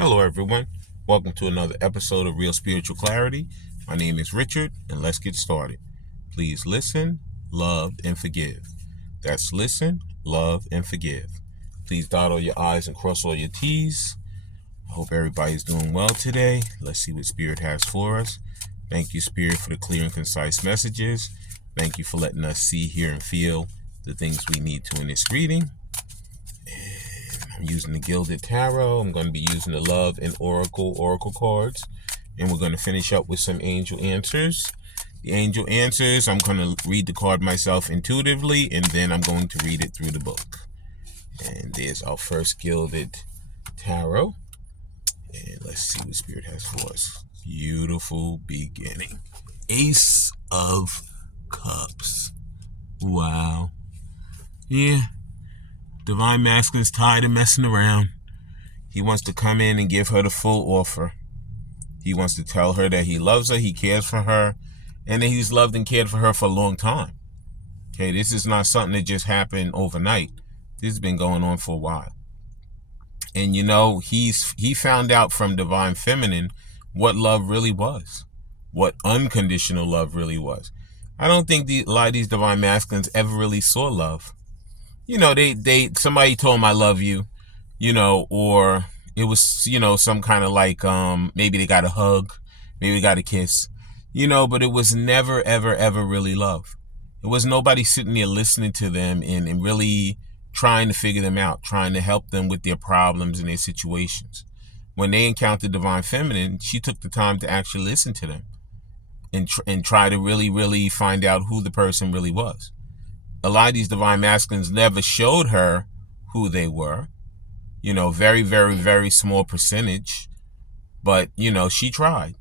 Hello, everyone. Welcome to another episode of Real Spiritual Clarity. My name is Richard, and let's get started. Please listen, love, and forgive. That's listen, love, and forgive. Please dot all your I's and cross all your T's. I hope everybody's doing well today. Let's see what Spirit has for us. Thank you, Spirit, for the clear and concise messages. Thank you for letting us see, hear, and feel the things we need to in this reading. I'm using the Gilded Tarot. I'm going to be using the Love and Oracle cards. And we're going to finish up with some angel answers. The angel answers, I'm going to read the card myself intuitively, and then I'm going to read it through the book. And there's our first Gilded Tarot. And let's see what Spirit has for us. Beautiful beginning. Ace of Cups. Wow. Yeah. Divine Masculine's tired of messing around. He wants to come in and give her the full offer. He wants to tell her that he loves her, he cares for her, and that he's loved and cared for her for a long time. Okay, this is not something that just happened overnight. This has been going on for a while. And you know, he found out from Divine Feminine what love really was, what unconditional love really was. I don't think a lot of these Divine Masculines ever really saw love. You know, somebody told them I love you, you know, or it was, you know, some kind of like, maybe they got a hug, maybe they got a kiss, you know, but it was never, ever, ever really love. It was nobody sitting there listening to them and really trying to figure them out, trying to help them with their problems and their situations. When they encountered Divine Feminine, she took the time to actually listen to them and try to really, really find out who the person really was. A lot of these Divine Masculines never showed her who they were. You know, very, very, very small percentage. But, you know, she tried.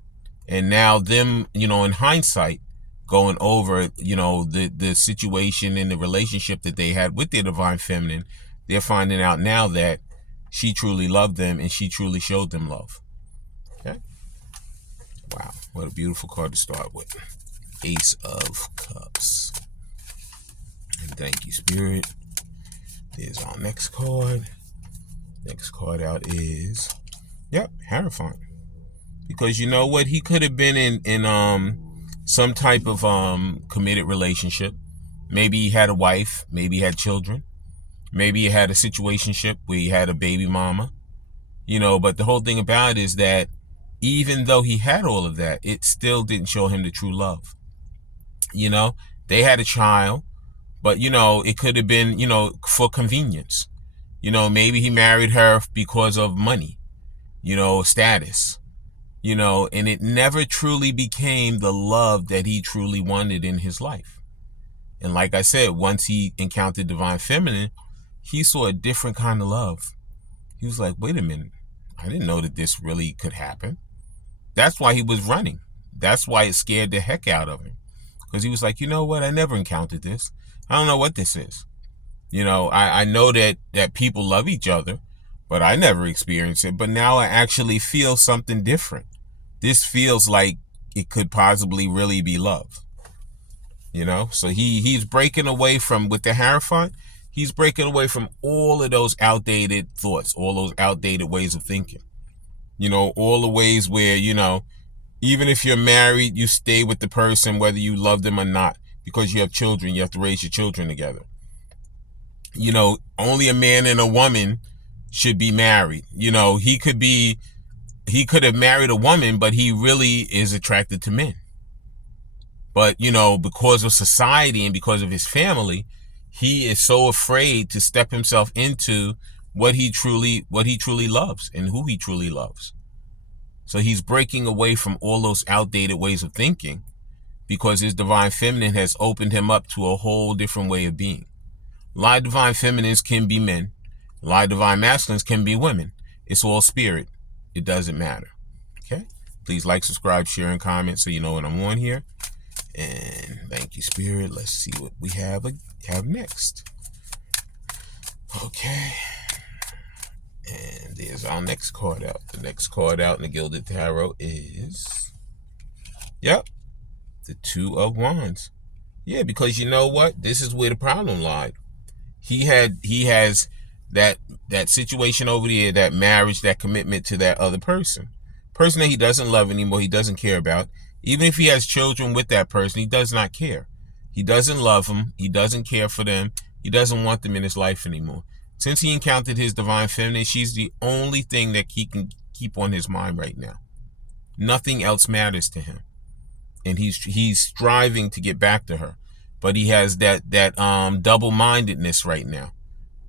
And now them, you know, in hindsight, going over, you know, the situation and the relationship that they had with their Divine Feminine, they're finding out now that she truly loved them and she truly showed them love. Okay? Wow. What a beautiful card to start with. Ace of Cups. And thank you, Spirit. There's our next card. Next card out is, Hierophant. Because you know what? He could have been in some type of committed relationship. Maybe he had a wife. Maybe he had children. Maybe he had a situationship where he had a baby mama. You know, but the whole thing about it is that even though he had all of that, it still didn't show him the true love. You know, they had a child. But, you know, it could have been, you know, for convenience. You know, maybe he married her because of money, you know, status, you know, and it never truly became the love that he truly wanted in his life. And like I said, once he encountered Divine Feminine, he saw a different kind of love. He was like, wait a minute, I didn't know that this really could happen. That's why he was running. That's why it scared the heck out of him. Because he was like, you know what, I never encountered this. I don't know what this is. You know, I know that people love each other, but I never experienced it. But now I actually feel something different. This feels like it could possibly really be love. You know, so he's breaking away from, with the Hierophant, he's breaking away from all of those outdated thoughts, all those outdated ways of thinking. You know, all the ways where, you know, even if you're married, you stay with the person whether you love them or not. Because you have children, you have to raise your children together. You know, only a man and a woman should be married. You know, he could have married a woman, but he really is attracted to men. But, you know, because of society and because of his family, he is so afraid to step himself into what he truly loves and who he truly loves. So he's breaking away from all those outdated ways of thinking, because his Divine Feminine has opened him up to a whole different way of being. A lot of Divine Feminines can be men. A lot of Divine Masculines can be women. It's all spirit. It doesn't matter. Okay? Please like, subscribe, share, and comment so you know when I'm on here. And thank you, Spirit. Let's see what we have next. Okay. And there's our next card out. The next card out in the Gilded Tarot is, the Two of Wands. Yeah, because you know what? This is where the problem lied. He has that situation over there, that marriage, that commitment to that other person that he doesn't love anymore, he doesn't care about. Even if he has children with that person, he does not care. He doesn't love them. He doesn't care for them. He doesn't want them in his life anymore. Since he encountered his divine feminine, she's the only thing that he can keep on his mind right now. Nothing else matters to him. And he's striving to get back to her. But he has that double-mindedness right now.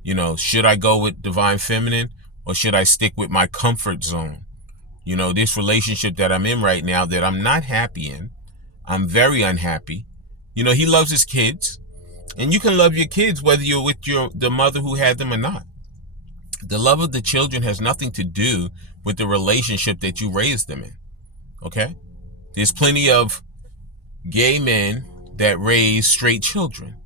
You know, should I go with divine feminine or should I stick with my comfort zone? You know, this relationship that I'm in right now that I'm not happy in, I'm very unhappy. You know, he loves his kids, and you can love your kids whether you're with the mother who had them or not. The love of the children has nothing to do with the relationship that you raised them in. Okay? There's plenty of gay men that raise straight children.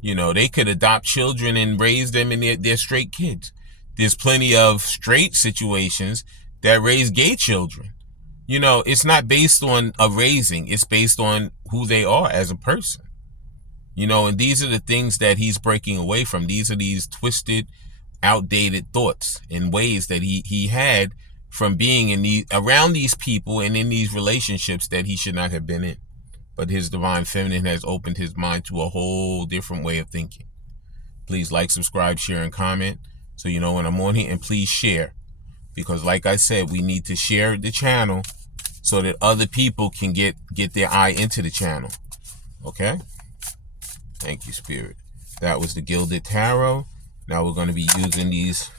You know, they could adopt children and raise them in their straight kids. There's plenty of straight situations that raise gay children. You know, it's not based on a raising. It's based on who they are as a person. You know, and these are the things that he's breaking away from. These are these twisted, outdated thoughts and ways that he had from being around these people and in these relationships that he should not have been in. But his divine feminine has opened his mind to a whole different way of thinking. Please like, subscribe, share, and comment so you know when I'm on here. And please share. Because like I said, we need to share the channel so that other people can get their eye into the channel. Okay? Thank you, Spirit. That was the Gilded Tarot. Now we're going to be using these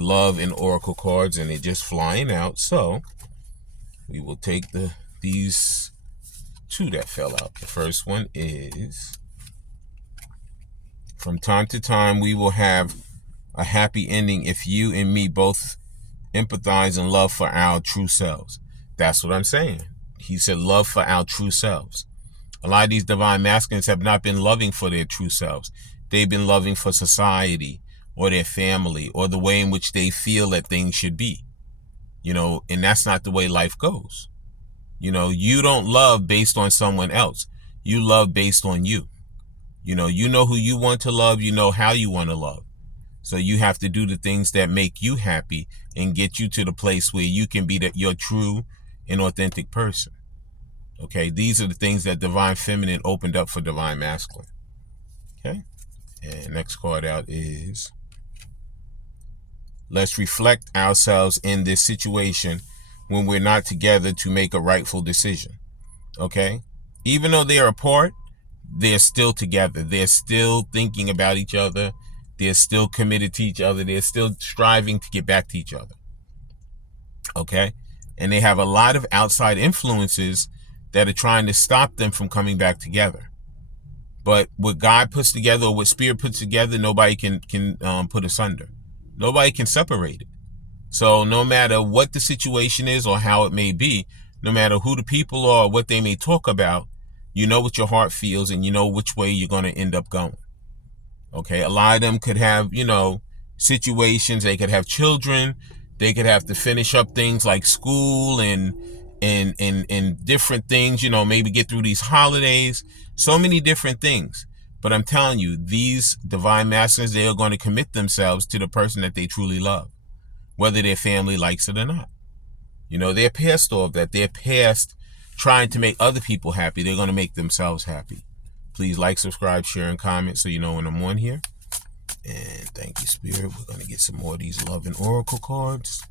love and oracle cards, and they're just flying out. So we will take these two that fell out. The first one is, from time to time, we will have a happy ending if you and me both empathize and love for our true selves. That's what I'm saying. He said love for our true selves. A lot of these divine masculines have not been loving for their true selves. They've been loving for society or their family or the way in which they feel that things should be. You know, and that's not the way life goes. You know, you don't love based on someone else. You love based on you. You know who you want to love. You know how you want to love. So you have to do the things that make you happy and get you to the place where you can be your true and authentic person. Okay, these are the things that divine feminine opened up for divine masculine. Okay, and next card out is, let's reflect ourselves in this situation when we're not together to make a rightful decision. Okay, even though they're apart, they're still together. They're still thinking about each other. They're still committed to each other. They're still striving to get back to each other. Okay, and they have a lot of outside influences that are trying to stop them from coming back together. But what God puts together, or what Spirit puts together, nobody can put asunder. Nobody can separate it. So no matter what the situation is or how it may be, no matter who the people are or what they may talk about, you know what your heart feels and you know which way you're going to end up going. Okay, a lot of them could have, situations. They could have children. They could have to finish up things like school and different things, maybe get through these holidays, so many different things. But I'm telling you, these divine masters, they are going to commit themselves to the person that they truly love, whether their family likes it or not. They're past all of that. They're past trying to make other people happy. They're going to make themselves happy. Please like, subscribe, share, and comment so you know when I'm on here. And thank you, Spirit. We're going to get some more of these love and oracle cards.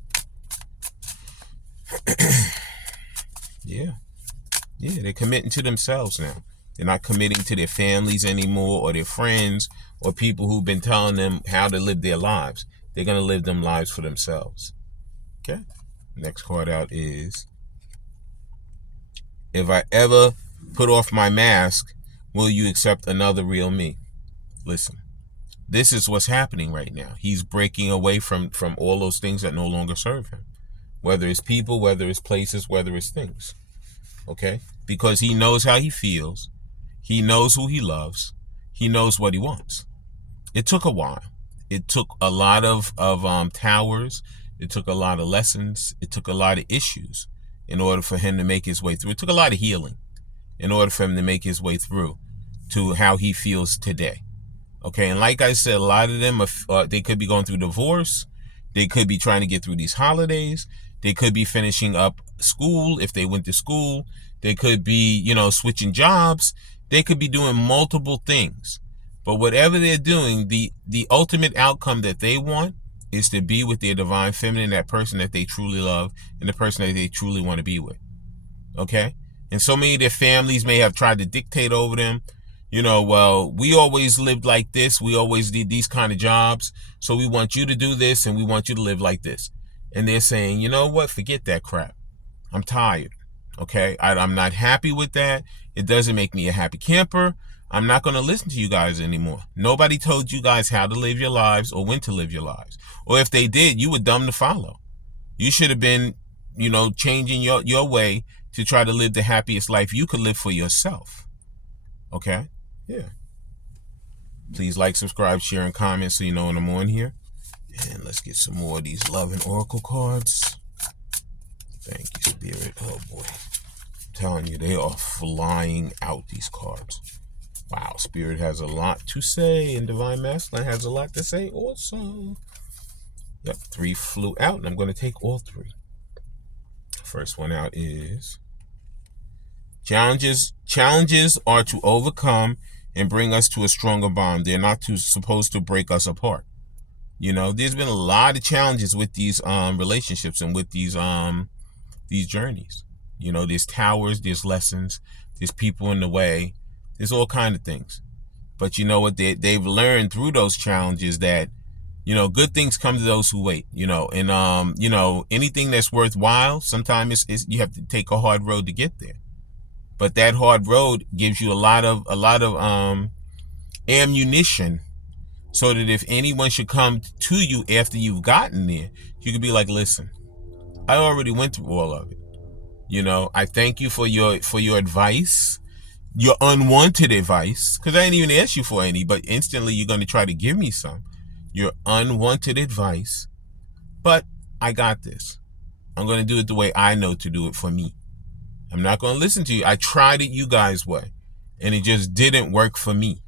Yeah, they're committing to themselves now. They're not committing to their families anymore or their friends or people who've been telling them how to live their lives. They're going to live them lives for themselves. Okay? Next card out is, if I ever put off my mask, will you accept another real me? Listen, this is what's happening right now. He's breaking away from all those things that no longer serve him. Whether it's people, whether it's places, whether it's things. Okay? Because he knows how he feels. He knows who he loves. He knows what he wants. It took a while. It took a lot of towers. It took a lot of lessons. It took a lot of issues in order for him to make his way through. It took a lot of healing in order for him to make his way through to how he feels today. Okay, and like I said, a lot of them they could be going through divorce. They could be trying to get through these holidays. They could be finishing up school if they went to school. They could be, switching jobs. They could be doing multiple things. But whatever they're doing, the ultimate outcome that they want is to be with their divine feminine, that person that they truly love, and the person that they truly want to be with. Okay? And so many of their families may have tried to dictate over them. Well, we always lived like this. We always did these kind of jobs. So we want you to do this and we want you to live like this. And they're saying, you know what? Forget that crap. I'm tired. Okay? I'm not happy with that. It doesn't make me a happy camper. I'm not going to listen to you guys anymore. Nobody told you guys how to live your lives or when to live your lives. Or if they did, you were dumb to follow. You should have been, changing your way to try to live the happiest life you could live for yourself. Okay? Yeah. Please like, subscribe, share, and comment so you know when I'm on here. And let's get some more of these Love and Oracle cards. Thank you, Spirit. Oh, boy. I'm telling you, they are flying out, these cards. Wow, Spirit has a lot to say, and Divine Masculine has a lot to say also. Yep, 3 flew out, and I'm going to take all 3. First one out is challenges are to overcome and bring us to a stronger bond. They're not supposed to break us apart. There's been a lot of challenges with these relationships and with these journeys. There's towers, there's lessons, there's people in the way, there's all kind of things. But you know what? They've learned through those challenges that, good things come to those who wait. And anything that's worthwhile, sometimes you have to take a hard road to get there. But that hard road gives you a lot of ammunition, so that if anyone should come to you after you've gotten there, you could be like, listen, I already went through all of it. I thank you for your advice, your unwanted advice, because I didn't even ask you for any, but instantly you're going to try to give me some. Your unwanted advice, but I got this. I'm going to do it the way I know to do it for me. I'm not going to listen to you. I tried it you guys' way, and it just didn't work for me.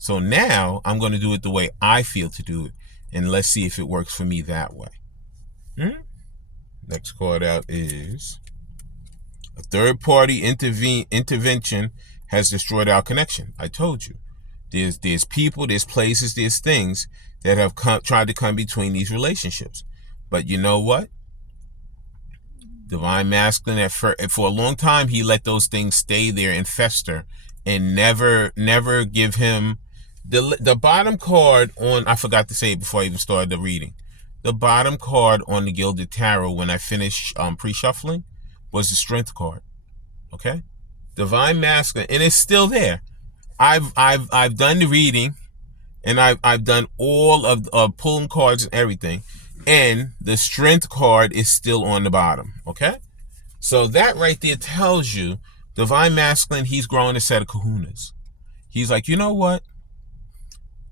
So now I'm going to do it the way I feel to do it, and let's see if it works for me that way. Next card out is a third-party intervention has destroyed our connection. I told you. There's people, there's places, there's things that have tried to come between these relationships. But you know what? Divine Masculine, for a long time, he let those things stay there and fester and never give him the bottom card on, I forgot to say it before I even started the reading. The bottom card on the Gilded Tarot when I finished pre-shuffling was the Strength card. Okay? Divine Masculine, and it's still there. I've done the reading, and I've done all of pulling cards and everything. And the Strength card is still on the bottom, okay? So that right there tells you, Divine Masculine, he's growing a set of kahunas. He's like, you know what?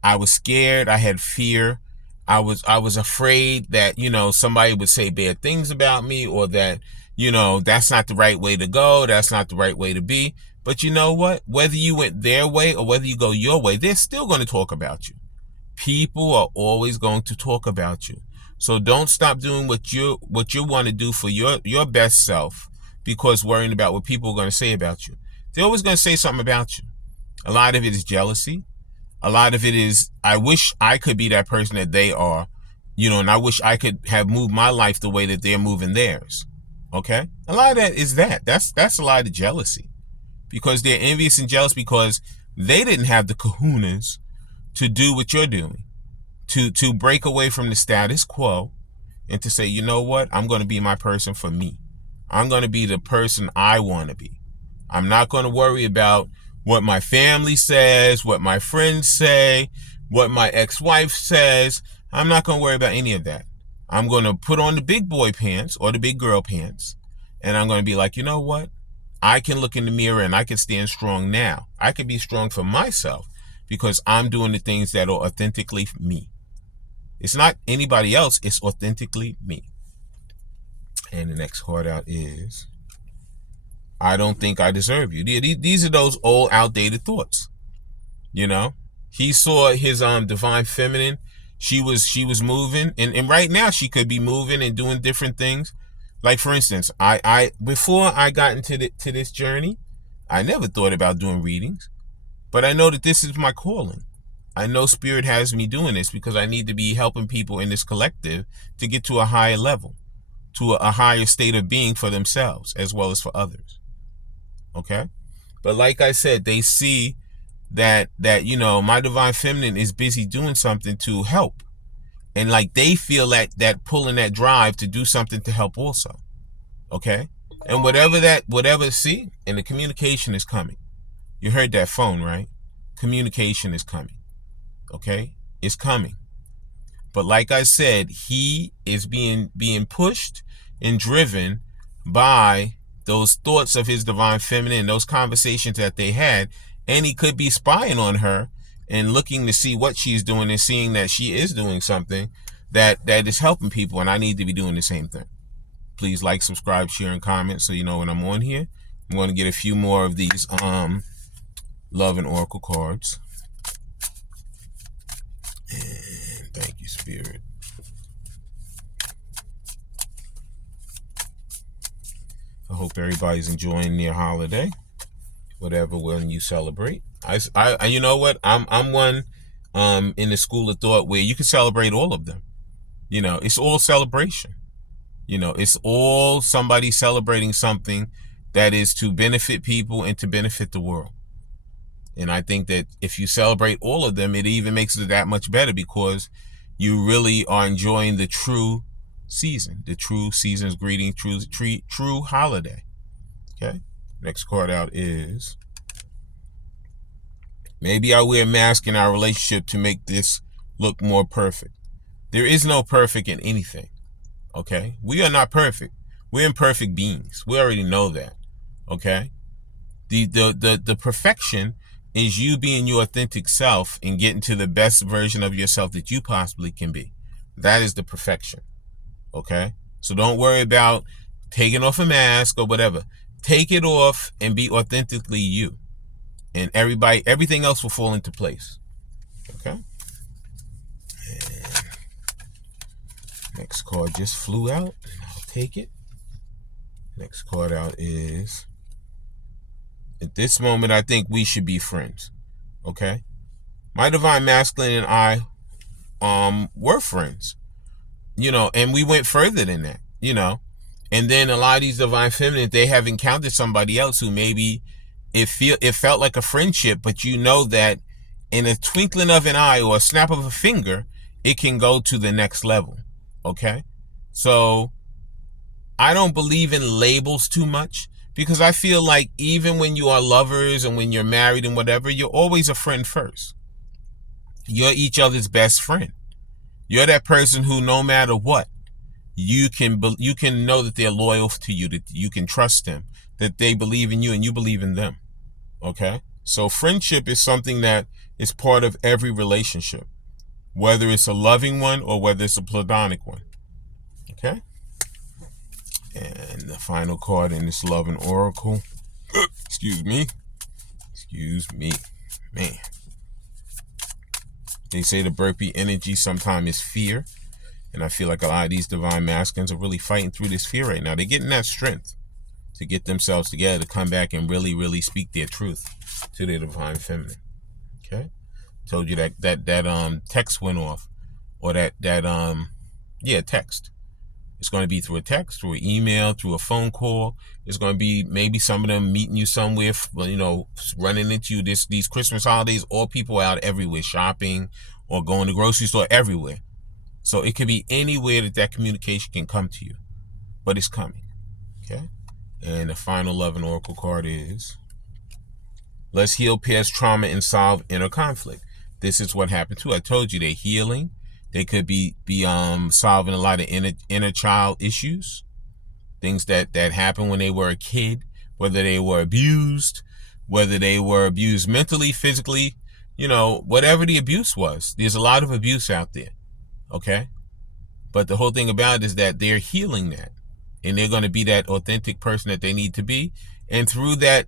I was scared. I had fear. I was afraid that, somebody would say bad things about me, or that, that's not the right way to go. That's not the right way to be. But you know what? Whether you went their way or whether you go your way, they're still going to talk about you. People are always going to talk about you. So don't stop doing what you want to do for your best self because worrying about what people are going to say about you. They're always going to say something about you. A lot of it is jealousy. A lot of it is, I wish I could be that person that they are, and I wish I could have moved my life the way that they're moving theirs. Okay? A lot of that is that. That's a lot of the jealousy. Because they're envious and jealous because they didn't have the kahunas to do what you're doing. To break away from the status quo and to say, you know what? I'm going to be my person for me. I'm going to be the person I want to be. I'm not going to worry about what my family says, what my friends say, what my ex-wife says. I'm not going to worry about any of that. I'm going to put on the big boy pants or the big girl pants, and I'm going to be like, you know what? I can look in the mirror and I can stand strong now. I can be strong for myself because I'm doing the things that are authentically me. It's not anybody else. It's authentically me. And the next card out is, I don't think I deserve you. These are those old outdated thoughts. He saw his divine feminine. She was moving, and right now she could be moving and doing different things. Like for instance, I before I got into to this journey, I never thought about doing readings, but I know that this is my calling. I know Spirit has me doing this because I need to be helping people in this collective to get to a higher level, to a higher state of being for themselves as well as for others. Okay? But like I said, they see that my divine feminine is busy doing something to help. And like they feel that pulling, that drive to do something to help also. Okay? And whatever, see, and the communication is coming. You heard that phone, right? Communication is coming. Okay? It's coming. But like I said, he is being pushed and driven by those thoughts of his divine feminine, those conversations that they had, and he could be spying on her and looking to see what she's doing and seeing that she is doing something that is helping people, and I need to be doing the same thing. Please like, subscribe, share, and comment so you know when I'm on here. I'm going to get a few more of these Love and Oracle cards. And thank you, Spirit. I hope everybody's enjoying their holiday, whatever when you celebrate. I you know what? I'm one in the school of thought where you can celebrate all of them. It's all celebration. It's all somebody celebrating something that is to benefit people and to benefit the world. And I think that if you celebrate all of them, it even makes it that much better because you really are enjoying the true season, the true season's greeting, true holiday. Okay. Next card out is, maybe I wear a mask in our relationship to make this look more perfect. There is no perfect in anything. Okay. We are not perfect. We're imperfect beings. We already know that. Okay. The perfection is you being your authentic self and getting to the best version of yourself that you possibly can be. That is the perfection. Okay? So don't worry about taking off a mask or whatever. Take it off and be authentically you. And everything else will fall into place. Okay? And next card just flew out. I'll take it. Next card out is, at this moment, I think we should be friends. Okay? My divine masculine and I were friends. And we went further than that, and then a lot of these divine feminine, they have encountered somebody else who maybe it felt like a friendship, but that in a twinkling of an eye or a snap of a finger, it can go to the next level. Okay. So I don't believe in labels too much because I feel like even when you are lovers and when you're married and whatever, you're always a friend first. You're each other's best friend. You're that person who, no matter what, you can know that they're loyal to you, that you can trust them, that they believe in you and you believe in them. Okay? So friendship is something that is part of every relationship, whether it's a loving one or whether it's a platonic one. Okay? And the final card in this Love and Oracle, excuse me, man. They say the burpee energy sometimes is fear. And I feel like a lot of these divine masculines are really fighting through this fear right now. They're getting that strength to get themselves together, to come back and really, really speak their truth to their divine feminine. Okay? Told you that text went off. Or text. It's going to be through a text, through an email, through a phone call. It's going to be maybe some of them meeting you somewhere, running into you these Christmas holidays. All people out everywhere shopping or going to the grocery store, everywhere. So it could be anywhere that communication can come to you. But it's coming. Okay? And the final Love and Oracle card is, let's heal past trauma and solve inner conflict. This is what happened too. I told you they're healing. They could be solving a lot of inner child issues, things that happened when they were a kid, whether they were abused, whether they were abused mentally, physically, whatever the abuse was. There's a lot of abuse out there, okay? But the whole thing about it is that they're healing that, and they're going to be that authentic person that they need to be. And through that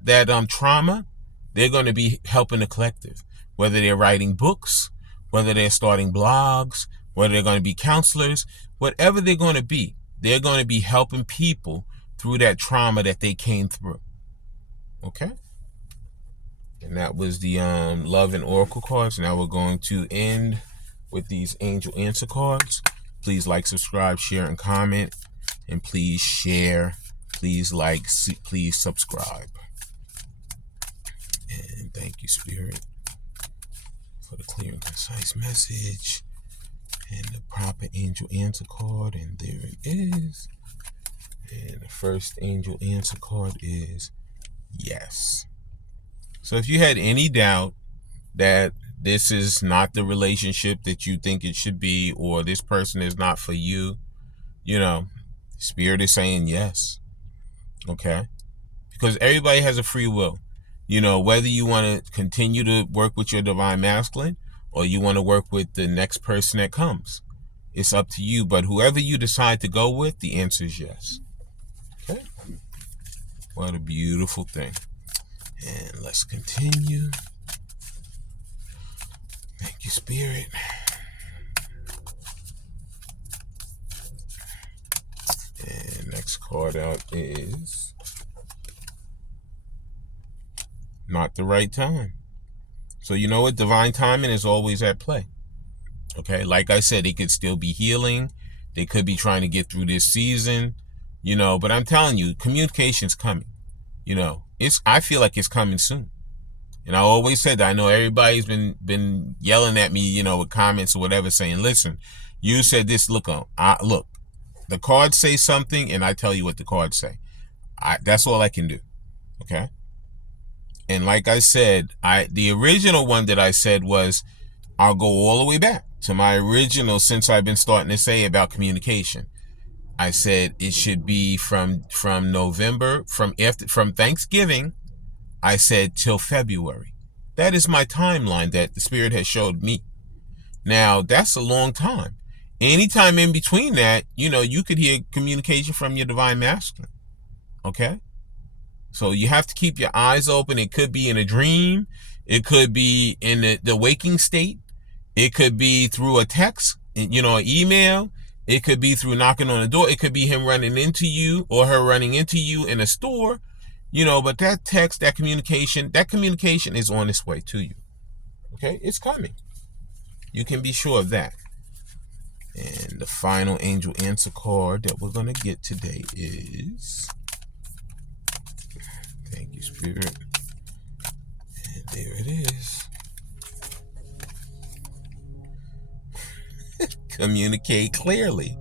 trauma, they're going to be helping the collective. whether they're writing books, whether they're starting blogs, whether they're going to be counselors, whatever they're going to be helping people through that trauma that they came through. Okay? And that was the Love and Oracle cards. Now we're going to end with these Angel Answer cards. Please like, subscribe, share, and comment. And please share. Please like, please subscribe. And thank you, Spirit, for the clear and concise message. And the proper Angel Answer card. And there it is. And the first Angel Answer card is yes. So if you had any doubt that this is not the relationship that you think it should be, or this person is not for you, Spirit is saying yes. Okay? Because everybody has a free will. Whether you want to continue to work with your divine masculine or you want to work with the next person that comes, it's up to you. But whoever you decide to go with, the answer is yes. Okay? What a beautiful thing. And let's continue. Thank you, Spirit. And next card out is not the right time. So you know what? Divine timing is always at play. Okay? Like I said, it could still be healing. They could be trying to get through this season. But I'm telling you, communication's coming. I feel like it's coming soon. And I always said that. I know everybody's been yelling at me, with comments or whatever, saying, listen, you said this, look, the cards say something, and I tell you what the cards say. That's all I can do. Okay? And like I said, the original one that I said was, I'll go all the way back to my original, since I've been starting to say about communication. I said it should be from November, from Thanksgiving, I said till February. That is my timeline that the Spirit has showed me. Now, that's a long time. Anytime in between that, you could hear communication from your divine masculine. Okay? So you have to keep your eyes open. It could be in a dream. It could be in the waking state. It could be through a text, an email. It could be through knocking on the door. It could be him running into you or her running into you in a store. But that text, that communication is on its way to you. Okay? It's coming. You can be sure of that. And the final Angel Answer card that we're going to get today is... Thank you, Spirit. And there it is. Communicate clearly.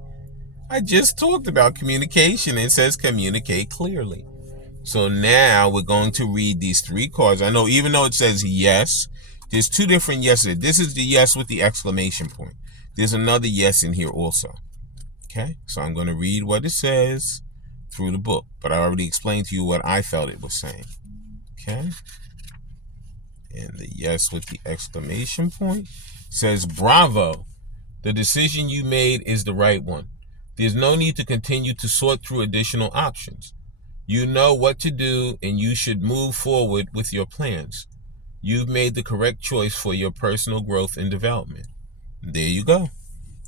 I just talked about communication. It says communicate clearly. So now we're going to read these three cards. I know even though it says yes, there's two different yeses. This is the yes with the exclamation point. There's another yes in here also. Okay? So I'm going to read what it says through the book. But I already explained to you what I felt it was saying. Okay? And the yes with the exclamation point says, bravo. The decision you made is the right one. There's no need to continue to sort through additional options. You know what to do, and you should move forward with your plans. You've made the correct choice for your personal growth and development. There you go.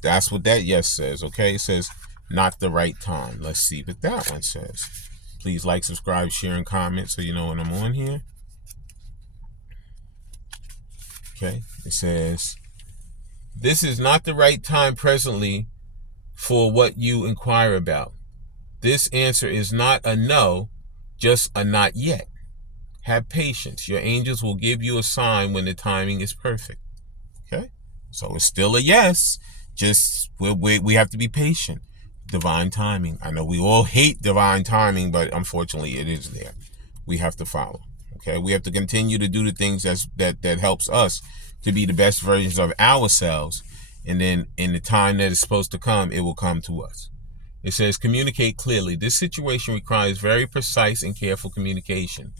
That's what that yes says, okay? It says, not the right time. Let's see what that one says. Please like, subscribe, share, and comment so you know when I'm on here. Okay, it says, this is not the right time presently for what you inquire about. This answer is not a no, just a not yet. Have patience. Your angels will give you a sign when the timing is perfect. Okay? So it's still a yes. Just we have to be patient. Divine timing. I know we all hate divine timing, but unfortunately it is there. We have to follow. Okay? We have to continue to do the things that helps us to be the best versions of ourselves. And then in the time that is supposed to come, it will come to us. It says, communicate clearly. This situation requires very precise and careful communication.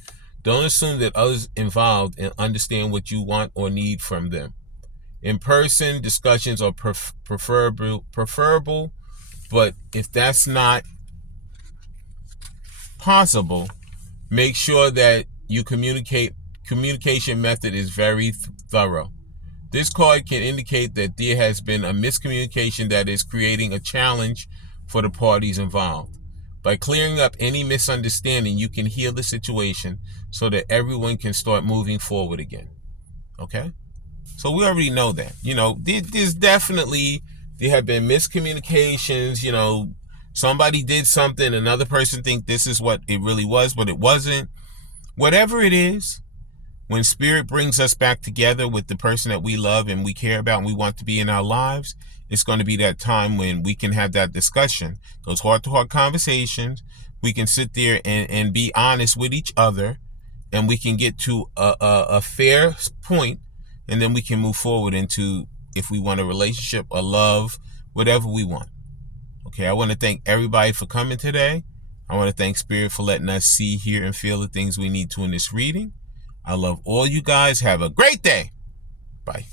Don't assume that others involved and understand what you want or need from them. In-person discussions are preferable, but if that's not possible, make sure that your communication method is very thorough. This card can indicate that there has been a miscommunication that is creating a challenge for the parties involved. By clearing up any misunderstanding, you can heal the situation so that everyone can start moving forward again. Okay? So we already know that. There's definitely, there have been miscommunications. Somebody did something, another person think this is what it really was, but it wasn't. Whatever it is, when spirit brings us back together with the person that we love and we care about and we want to be in our lives, it's going to be that time when we can have that discussion, those heart-to-heart conversations. We can sit there and be honest with each other, and we can get to a fair point, and then we can move forward into, if we want a relationship, a love, whatever we want. Okay, I want to thank everybody for coming today. I want to thank Spirit for letting us see, hear, and feel the things we need to in this reading. I love all you guys. Have a great day. Bye.